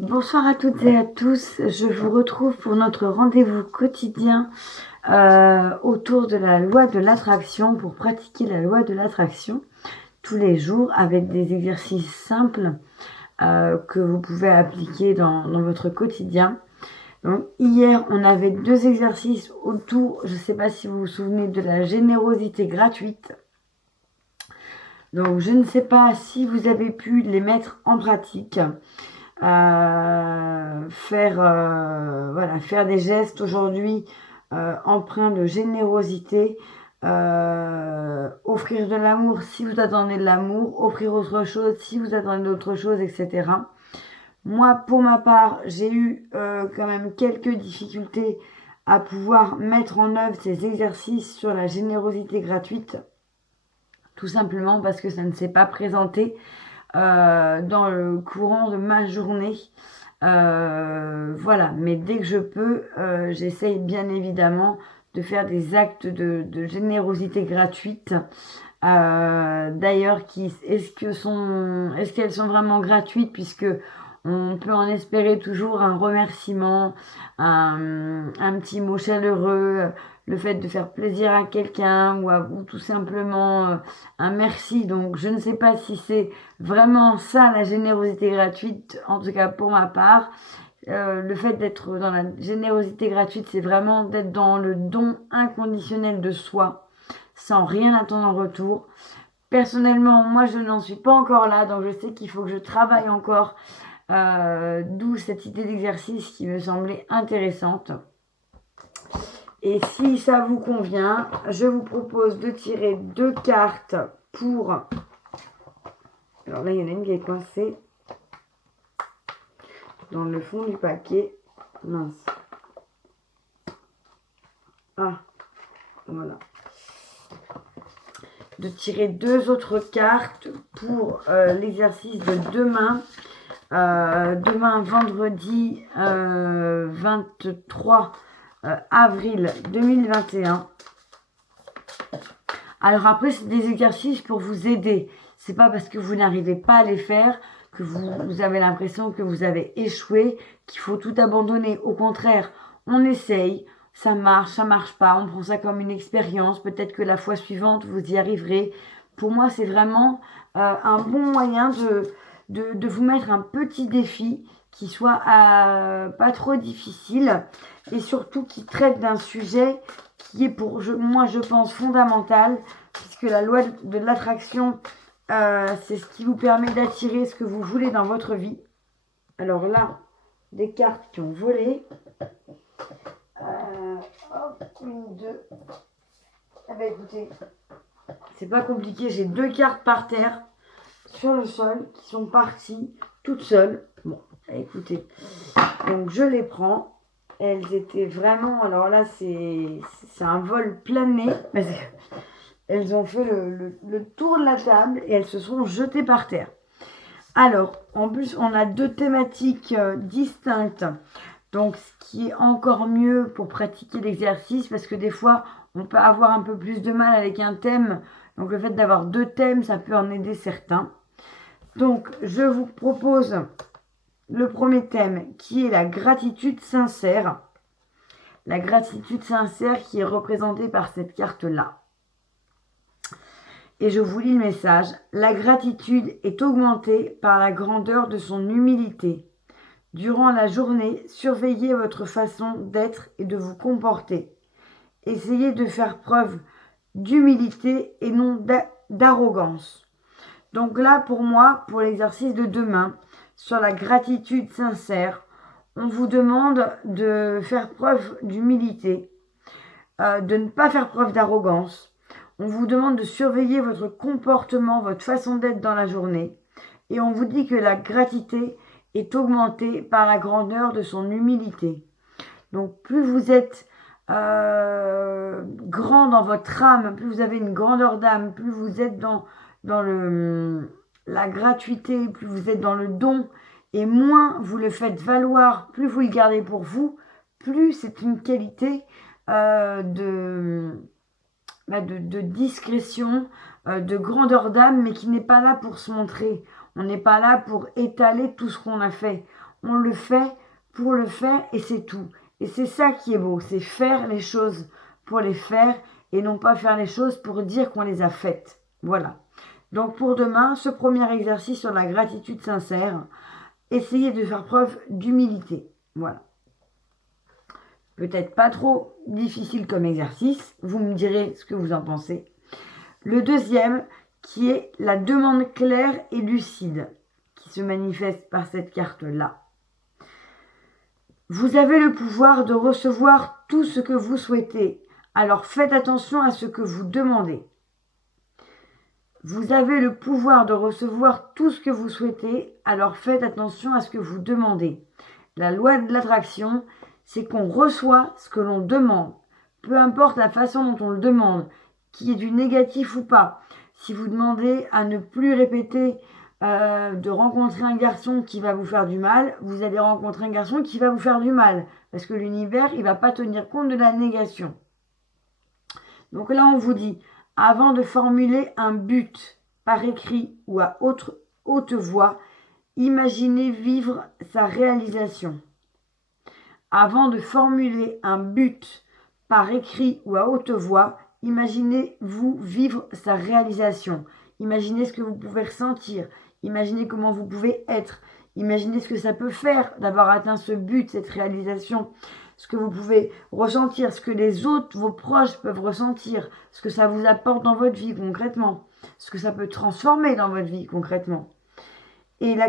Bonsoir à toutes et à tous, je vous retrouve pour notre rendez-vous quotidien autour de la loi de l'attraction, pour pratiquer la loi de l'attraction tous les jours avec des exercices simples que vous pouvez appliquer dans votre quotidien. Donc hier, on avait 2 exercices autour, je ne sais pas si vous vous souvenez, de la générosité gratuite. Donc je ne sais pas si vous avez pu les mettre en pratique. Faire des gestes aujourd'hui empreints de générosité, offrir de l'amour si vous attendez de l'amour, offrir autre chose si vous attendez d'autre chose, etc. Moi, pour ma part, j'ai eu quand même quelques difficultés à pouvoir mettre en œuvre ces exercices sur la générosité gratuite, tout simplement parce que ça ne s'est pas présenté dans le courant de ma journée. Voilà, mais dès que je peux, j'essaye bien évidemment de faire des actes de générosité gratuite. D'ailleurs, est-ce qu'elles sont vraiment gratuites, puisque on peut en espérer toujours un remerciement, un petit mot chaleureux, le fait de faire plaisir à quelqu'un ou tout simplement un merci. Donc je ne sais pas si c'est vraiment ça la générosité gratuite, en tout cas pour ma part. Le fait d'être dans la générosité gratuite, c'est vraiment d'être dans le don inconditionnel de soi, sans rien attendre en retour. Personnellement, moi, je n'en suis pas encore là, donc je sais qu'il faut que je travaille encore. D'où cette idée d'exercice qui me semblait intéressante. Et si ça vous convient, je vous propose de tirer 2 cartes pour... Alors là, il y en a une qui est coincée dans le fond du paquet. Mince. Ah, voilà. De tirer 2 autres cartes pour l'exercice de demain. Demain, vendredi 23 avril 2021. Alors après, c'est des exercices pour vous aider. C'est pas parce que vous n'arrivez pas à les faire que vous avez l'impression que vous avez échoué, qu'il faut tout abandonner. Au contraire, on essaye, ça marche pas, on prend ça comme une expérience. Peut-être que la fois suivante, vous y arriverez. Pour moi, c'est vraiment un bon moyen de vous mettre un petit défi qui soit pas trop difficile et surtout qui traite d'un sujet qui est moi je pense fondamental, puisque la loi de l'attraction, c'est ce qui vous permet d'attirer ce que vous voulez dans votre vie. Alors là, des cartes qui ont volé. Une, deux. Ah bah écoutez, c'est pas compliqué, j'ai 2 cartes par terre sur le sol qui sont parties toutes seules. Bon, écoutez, donc je les prends. Elles étaient vraiment, alors là c'est un vol plané, parce qu'elles ont fait le tour de la table et elles se sont jetées par terre. Alors, en plus, on a 2 thématiques distinctes. Donc, ce qui est encore mieux pour pratiquer l'exercice, parce que des fois, on peut avoir un peu plus de mal avec un thème. Donc, le fait d'avoir 2 thèmes, ça peut en aider certains. Donc, je vous propose le premier thème, qui est la gratitude sincère. La gratitude sincère qui est représentée par cette carte-là. Et je vous lis le message. La gratitude est augmentée par la grandeur de son humilité. Durant la journée, surveillez votre façon d'être et de vous comporter. Essayez de faire preuve d'humilité et non d'arrogance. Donc là, pour moi, pour l'exercice de demain, sur la gratitude sincère, on vous demande de faire preuve d'humilité, de ne pas faire preuve d'arrogance. On vous demande de surveiller votre comportement, votre façon d'être dans la journée. Et on vous dit que la gratitude est augmentée par la grandeur de son humilité. Donc plus vous êtes grand dans votre âme, plus vous avez une grandeur d'âme, plus vous êtes dans la gratuité, plus vous êtes dans le don, et moins vous le faites valoir, plus vous le gardez pour vous, plus c'est une qualité de discrétion, de grandeur d'âme, mais qui n'est pas là pour se montrer. On n'est pas là pour étaler tout ce qu'on a fait. on le fait pour le faire et c'est tout. Et c'est ça qui est beau, c'est faire les choses pour les faire et non pas faire les choses pour dire qu'on les a faites. Voilà. Donc pour demain, ce premier exercice sur la gratitude sincère, essayez de faire preuve d'humilité. Voilà. Peut-être pas trop difficile comme exercice, vous me direz ce que vous en pensez. Le deuxième, qui est la demande claire et lucide, qui se manifeste par cette carte-là. Vous avez le pouvoir de recevoir tout ce que vous souhaitez, alors faites attention à ce que vous demandez. Vous avez le pouvoir de recevoir tout ce que vous souhaitez, alors faites attention à ce que vous demandez. La loi de l'attraction, c'est qu'on reçoit ce que l'on demande, peu importe la façon dont on le demande, qu'il y ait du négatif ou pas. Si vous demandez à ne plus répéter de rencontrer un garçon qui va vous faire du mal, vous allez rencontrer un garçon qui va vous faire du mal, parce que l'univers, il ne va pas tenir compte de la négation. Donc là, on vous dit, avant de formuler un but par écrit ou à haute voix, imaginez vivre sa réalisation. Avant de formuler un but par écrit ou à haute voix, imaginez-vous vivre sa réalisation. Imaginez ce que vous pouvez ressentir. Imaginez comment vous pouvez être. Imaginez ce que ça peut faire d'avoir atteint ce but, cette réalisation. Ce que vous pouvez ressentir, ce que les autres, vos proches peuvent ressentir. Ce que ça vous apporte dans votre vie concrètement. Ce que ça peut transformer dans votre vie concrètement. Et la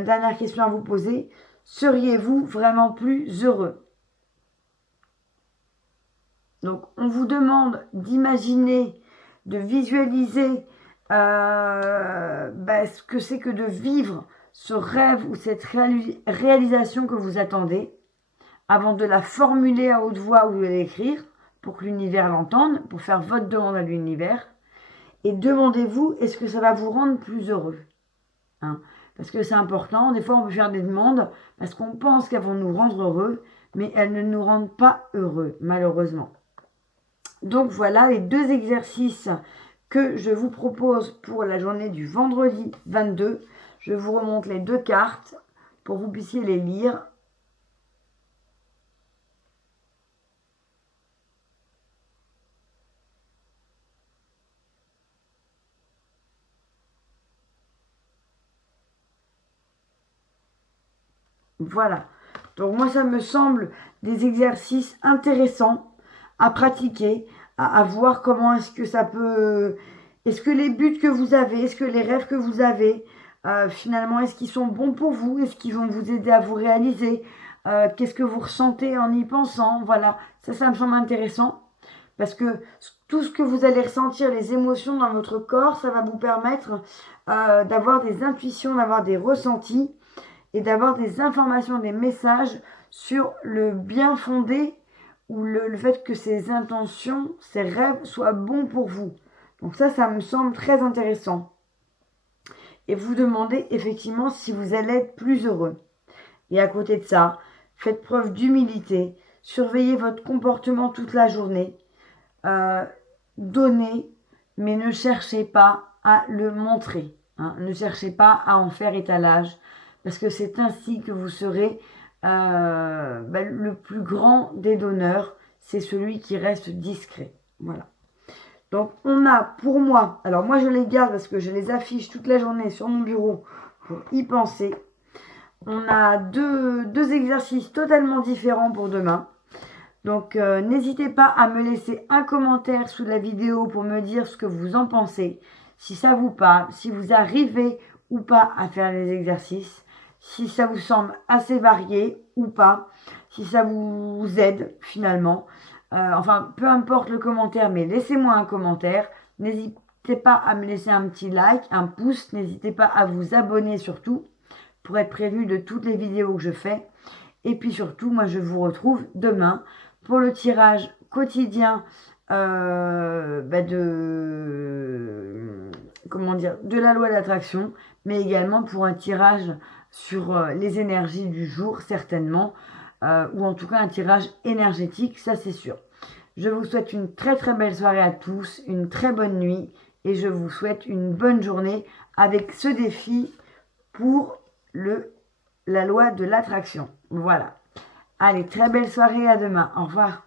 dernière question à vous poser, seriez-vous vraiment plus heureux ? Donc, on vous demande d'imaginer, de visualiser ce que c'est que de vivre ce rêve ou cette réalisation que vous attendez avant de la formuler à haute voix ou de l'écrire pour que l'univers l'entende, pour faire votre demande à l'univers. Et demandez-vous, est-ce que ça va vous rendre plus heureux ? Parce que c'est important, des fois on peut faire des demandes parce qu'on pense qu'elles vont nous rendre heureux, mais elles ne nous rendent pas heureux, malheureusement. Donc voilà les deux exercices que je vous propose pour la journée du vendredi 22. Je vous remonte les deux cartes pour que vous puissiez les lire. Voilà. Donc moi, ça me semble des exercices intéressants à pratiquer, à voir comment est-ce que ça peut... Est-ce que les buts que vous avez, est-ce que les rêves que vous avez, finalement, est-ce qu'ils sont bons pour vous? Est-ce qu'ils vont vous aider à vous réaliser? Qu'est-ce que vous ressentez en y pensant? Voilà, ça me semble intéressant. Parce que tout ce que vous allez ressentir, les émotions dans votre corps, ça va vous permettre d'avoir des intuitions, d'avoir des ressentis et d'avoir des informations, des messages sur le bien fondé ou le fait que ces intentions, ces rêves soient bons pour vous. Donc ça me semble très intéressant. Et vous demandez effectivement si vous allez être plus heureux. Et à côté de ça, faites preuve d'humilité, surveillez votre comportement toute la journée, donnez, mais ne cherchez pas à le montrer. Ne cherchez pas à en faire étalage, parce que c'est ainsi que vous serez le plus grand des donneurs, c'est celui qui reste discret. Voilà. Donc on a pour moi, alors moi je les garde parce que je les affiche toute la journée sur mon bureau pour y penser. On a deux exercices totalement différents pour demain. Donc n'hésitez pas à me laisser un commentaire sous la vidéo pour me dire ce que vous en pensez, si ça vous parle, si vous arrivez ou pas à faire les exercices, si ça vous semble assez varié ou pas, si ça vous aide finalement. Enfin, peu importe le commentaire, mais laissez-moi un commentaire. N'hésitez pas à me laisser un petit like, un pouce. N'hésitez pas à vous abonner surtout pour être prévenu de toutes les vidéos que je fais. Et puis surtout, moi, je vous retrouve demain pour le tirage quotidien de la loi d'attraction, mais également pour un tirage sur les énergies du jour, certainement, ou en tout cas un tirage énergétique, ça c'est sûr. Je vous souhaite une très très belle soirée à tous, une très bonne nuit, et je vous souhaite une bonne journée avec ce défi pour le la loi de l'attraction. Voilà. Allez, très belle soirée, à demain. Au revoir.